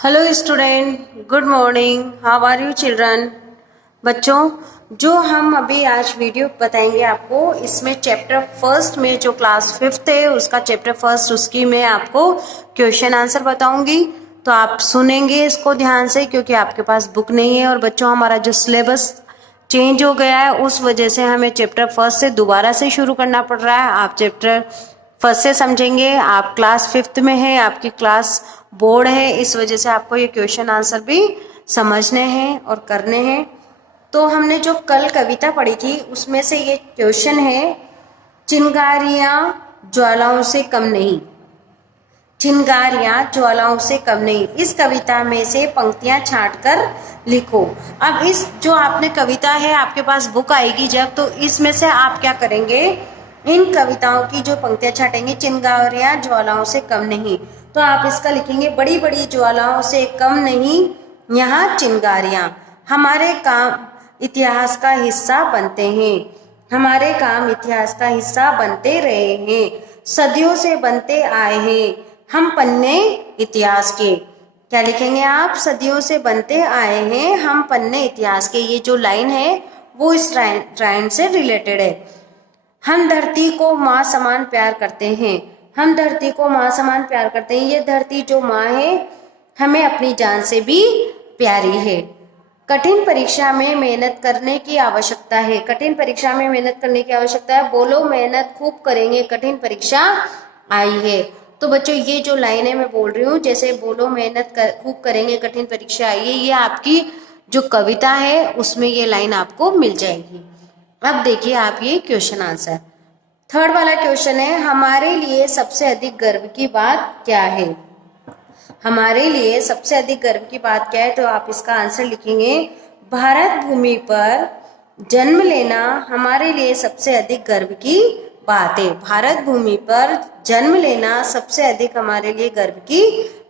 Hello student, good morning. How are you children. बच्चों, जो हम अभी आज वीडियो बताएंगे आपको, इसमें चैप्टर फर्स्ट में जो क्लास 5th है उसका चैप्टर फर्स्ट, उसकी मैं आपको क्वेश्चन आंसर बताऊंगी। तो आप सुनेंगे इसको ध्यान से, क्योंकि आपके पास बुक नहीं है। और बच्चों, हमारा जो सिलेबस चेंज हो गया है उस वजह से हमें चैप्टर फर्स्ट से दोबारा से शुरू करना पड़ रहा है। आप चैप्टर फर्स्ट से समझेंगे। आप क्लास 5th में हैं, आपकी क्लास बोर्ड है, इस वजह से आपको ये क्वेश्चन आंसर भी समझने हैं और करने हैं। तो हमने जो कल कविता पढ़ी थी उसमें से ये क्वेश्चन है, चिंगारियां ज्वालाओं से कम नहीं। चिंगारियां ज्वालाओं से कम नहीं। इस कविता में से पंक्तियां छांटकर लिखो। अब इस जो आपने कविता है, आपके पास बुक आएगी जब, तो इसमें से आप क्या करेंगे, इन कविताओं की जो पंक्तियां छाटेंगे, चिंगारियां ज्वालाओं से कम नहीं, तो आप इसका लिखेंगे, बड़ी बड़ी ज्वालाओं से कम नहीं यहाँ चिंगारियां, हमारे काम इतिहास का हिस्सा बनते हैं। हमारे काम इतिहास का हिस्सा बनते रहे हैं, सदियों से बनते आए हैं हम पन्ने इतिहास के। क्या लिखेंगे आप, सदियों से बनते आए हैं हम पन्ने इतिहास के। ये जो लाइन है वो इस लाइन से रिलेटेड है। हम धरती को माँ समान प्यार करते हैं। हम धरती को माँ समान प्यार करते हैं। ये धरती जो माँ है हमें अपनी जान से भी प्यारी है। कठिन परीक्षा में मेहनत करने की आवश्यकता है। कठिन परीक्षा में मेहनत करने की आवश्यकता है। बोलो मेहनत खूब करेंगे, कठिन परीक्षा आई है। तो बच्चों, ये जो लाइन है मैं बोल रही हूँ, जैसे बोलो मेहनत खूब करेंगे, कठिन परीक्षा आई है, ये आपकी जो कविता है उसमें ये लाइन आपको मिल जाएगी। अब देखिए आप ये क्वेश्चन आंसर। थर्ड वाला क्वेश्चन है, हमारे लिए सबसे अधिक गर्व की बात क्या है। हमारे लिए सबसे अधिक गर्व की बात क्या है, तो आप इसका आंसर लिखेंगे, भारत भूमि पर जन्म लेना हमारे लिए सबसे अधिक गर्व की बात है। भारत भूमि पर जन्म लेना सबसे अधिक हमारे लिए गर्व की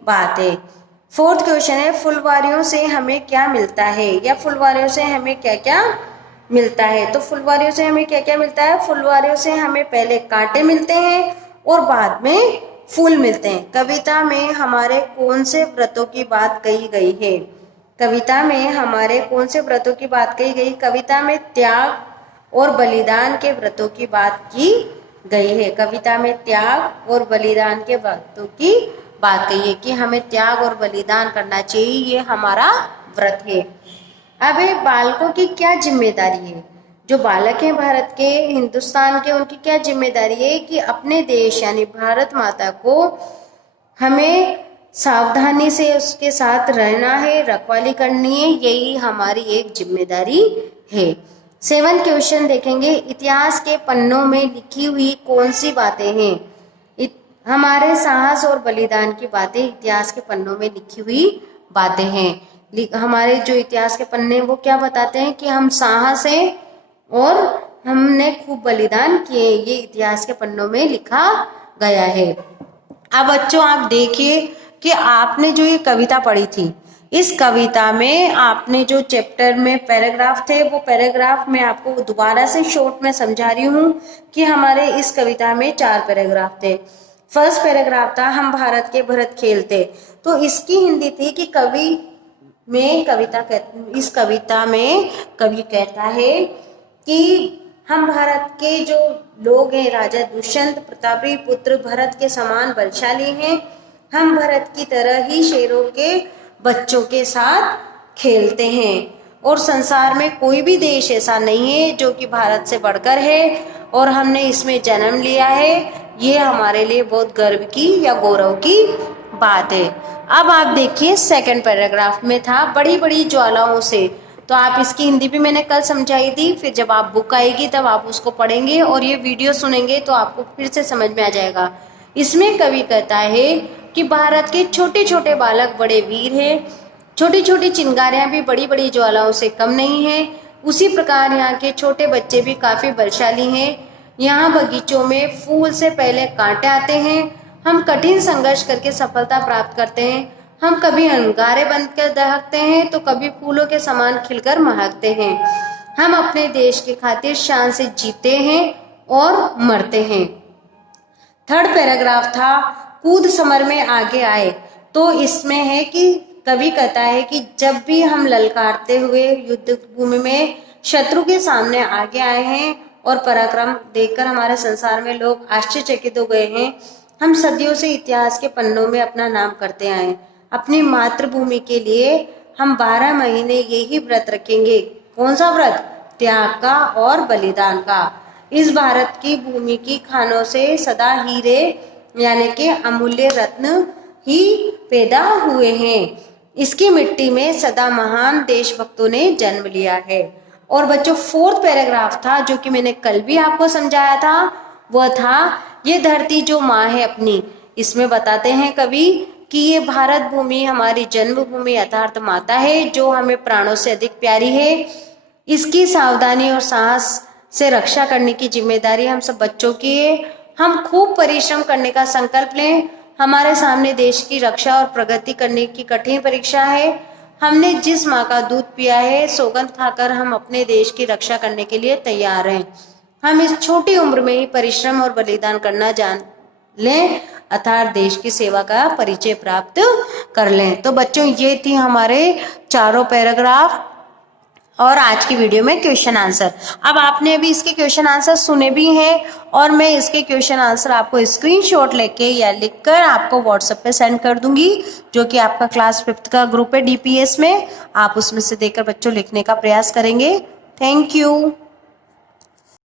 बात है। फोर्थ क्वेश्चन है, फुलवारियों से हमें क्या मिलता है, या फुलवारियों से हमें क्या क्या मिलता है। तो फुलवारियों से हमें क्या क्या मिलता है, फुलवारियों से हमें पहले कांटे मिलते हैं और बाद में फूल मिलते हैं। कविता में हमारे कौन से व्रतों की बात कही गई है। कविता में हमारे कौन से व्रतों की बात कही गई, कविता में त्याग और बलिदान के व्रतों की बात की गई है। कविता में त्याग और बलिदान के व्रतों की बात कही है कि हमें त्याग और बलिदान करना चाहिए, ये हमारा व्रत है। अब बालकों की क्या जिम्मेदारी है, जो बालक हैं भारत के, हिंदुस्तान के, उनकी क्या जिम्मेदारी है कि अपने देश यानी भारत माता को हमें सावधानी से उसके साथ रहना है, रखवाली करनी है, यही हमारी एक जिम्मेदारी है। 7th क्वेश्चन देखेंगे, इतिहास के पन्नों में लिखी हुई कौन सी बातें हैं। हमारे साहस और बलिदान की बातें इतिहास के पन्नों में लिखी हुई बातें हैं। हमारे जो इतिहास के पन्ने वो क्या बताते हैं कि हम साहस हैं और हमने खूब बलिदान किए, ये इतिहास के पन्नों में लिखा गया है। अब बच्चों, आप देखिए कि आपने जो ये कविता पढ़ी थी, इस कविता में आपने जो चैप्टर में पैराग्राफ थे, वो पैराग्राफ मैं आपको दोबारा से शॉर्ट में समझा रही हूँ कि हमारे इस कविता में 4 पैराग्राफ थे। फर्स्ट पैराग्राफ था, हम भारत के भरत खेलते, तो इसकी हिंदी थी कि इस कविता में कवि कहता है कि हम भारत के जो लोग हैं, राजा दुष्यंत प्रतापी पुत्र भरत के समान बलशाली हैं। हम भरत की तरह ही शेरों के बच्चों के साथ खेलते हैं, और संसार में कोई भी देश ऐसा नहीं है जो कि भारत से बढ़कर है, और हमने इसमें जन्म लिया है। ये हमारे लिए बहुत गर्व की या गौरव की बात है। अब आप देखिए, 2nd पैराग्राफ में था, बड़ी बड़ी ज्वालाओं से, तो आप इसकी हिंदी भी मैंने कल समझाई थी, फिर जब आप बुक आएगी तब आप उसको पढ़ेंगे और ये वीडियो सुनेंगे तो आपको फिर से समझ में आ जाएगा। इसमें कवि कहता है कि भारत के छोटे छोटे बालक बड़े वीर हैं, छोटी छोटी चिंगारियां भी बड़ी बड़ी ज्वालाओं से कम नहीं है, उसी प्रकार यहाँ के छोटे बच्चे भी काफी बलशाली हैं। यहाँ बगीचों में फूल से पहले कांटे आते हैं। हम कठिन संघर्ष करके सफलता प्राप्त करते हैं। हम कभी अंगारे बनकर दहकते हैं तो कभी फूलों के समान खिलकर महकते हैं। हम अपने देश की खातिर शान से जीते हैं और मरते हैं। 3rd पैराग्राफ था, कूद समर में आगे आए, तो इसमें है कि कवि कहता है कि जब भी हम ललकारते हुए युद्ध भूमि में शत्रु के सामने आगे आए हैं और पराक्रम देखकर हमारे संसार में लोग आश्चर्यचकित हो गए हैं, हम सदियों से इतिहास के पन्नों में अपना नाम करते आए। अपनी मातृभूमि के लिए हम 12 महीने यही व्रत रखेंगे। कौन सा व्रत? त्याग का और बलिदान का। इस भारत की भूमि की खानों से सदा हीरे यानी कि अमूल्य रत्न ही पैदा हुए हैं। इसकी मिट्टी में सदा महान देशभक्तों ने जन्म लिया है। और बच्चों 4th पैराग्राफ था जो कि मैंने कल भी आपको समझाया था, वह था ये धरती जो माँ है अपनी। इसमें बताते हैं कवि कि ये भारत भूमि हमारी जन्मभूमि यथार्थ माता है जो हमें प्राणों से अधिक प्यारी है। इसकी सावधानी और साहस से रक्षा करने की जिम्मेदारी हम सब बच्चों की है। हम खूब परिश्रम करने का संकल्प लें। हमारे सामने देश की रक्षा और प्रगति करने की कठिन परीक्षा है। हमने जिस माँ का दूध पिया है, सौगंध खाकर हम अपने देश की रक्षा करने के लिए तैयार हैं। हम इस छोटी उम्र में ही परिश्रम और बलिदान करना जान लें, अर्थात देश की सेवा का परिचय प्राप्त कर लें। तो बच्चों ये थी हमारे चारों पैराग्राफ और आज की वीडियो में क्वेश्चन आंसर। अब आपने अभी इसके क्वेश्चन आंसर सुने भी हैं और मैं इसके क्वेश्चन आंसर आपको स्क्रीनशॉट लेके या लिखकर आपको व्हाट्सएप पे सेंड कर दूंगी, जो कि आपका क्लास 5th का ग्रुप है DPS में। आप उसमें से देखकर बच्चों लिखने का प्रयास करेंगे। Thank you.